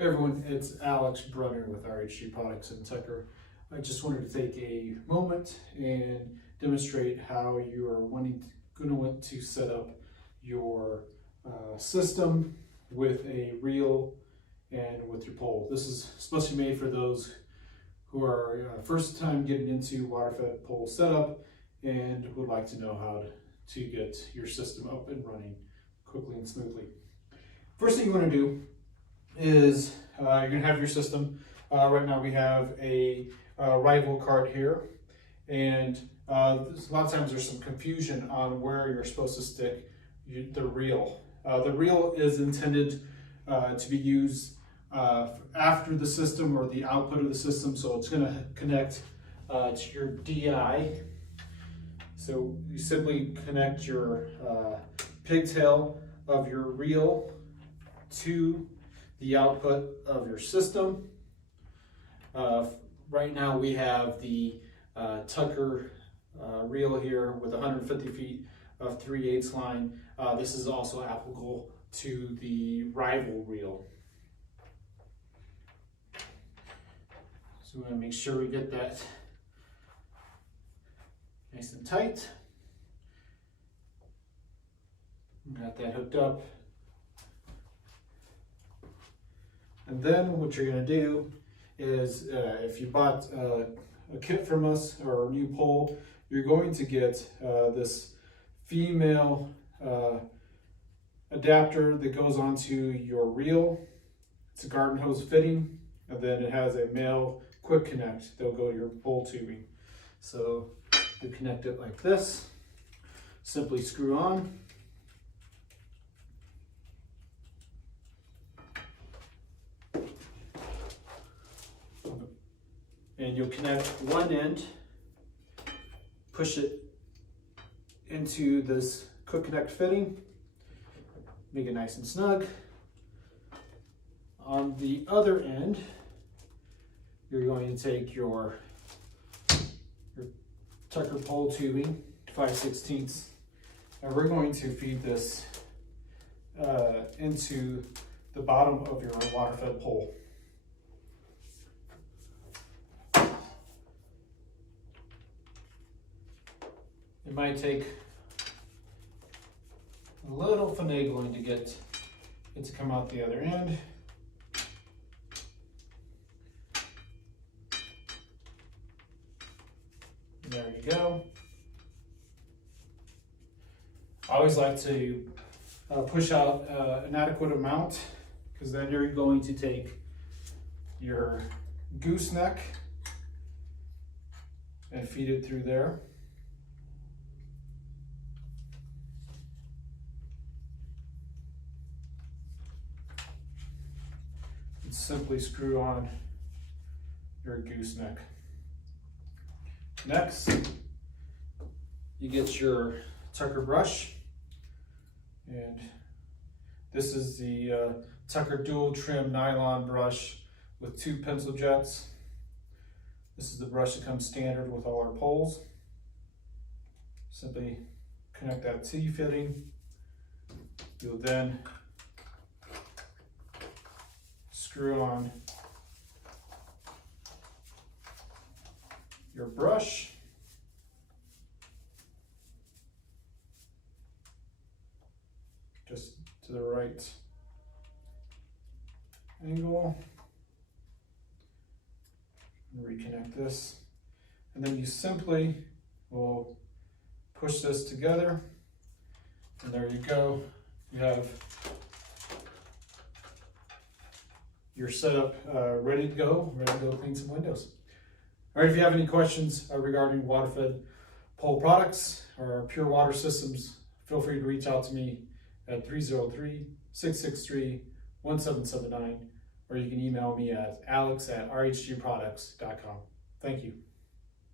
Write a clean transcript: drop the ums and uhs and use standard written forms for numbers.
Hey everyone, it's Alex Brunner with RHG Products in Tucker. I just wanted to take a moment and demonstrate how you are going to want to set up your system with a reel and with your pole. This is especially made for those who are first time getting into water-fed pole setup and would like to know how to get your system up and running quickly and smoothly. First thing you want to do is you're going to have your system. Right now we have a rival cart here, and a lot of times there's some confusion on where you're supposed to stick the reel. The reel is intended to be used after the system or the output of the system, so it's going to connect to your DI. So you simply connect your pigtail of your reel to the output of your system. Right now we have the Tucker reel here with 150 feet of 3/8 line. This is also applicable to the rival reel. So we want to make sure we get that nice and tight. Got that hooked up. And then what you're going to do is, if you bought a kit from us or a new pole, you're going to get this female adapter that goes onto your reel. It's a garden hose fitting, and then it has a male quick connect that'll go to your pole tubing. So you connect it like this, simply screw on. And you'll connect one end, push it into this quick connect fitting, make it nice and snug. On the other end, you're going to take your Tucker pole tubing, 5/16, and we're going to feed this into the bottom of your water-fed pole. It might take a little finagling to get it to come out the other end. There you go. I always like to push out an adequate amount, because then you're going to take your gooseneck and feed it through there. Simply screw on your gooseneck. Next, you get your Tucker brush, and this is the Tucker dual trim nylon brush with 2 pencil jets. This is the brush that comes standard with all our poles. Simply connect that T fitting. You'll then screw on your brush, just to the right angle, and reconnect this, and then you simply will push this together, and there you go. You have your setup ready to go clean some windows. All right, if you have any questions regarding water-fed pole products or pure water systems, feel free to reach out to me at 303-663-1779, or you can email me at alex@rhgproducts.com. Thank you.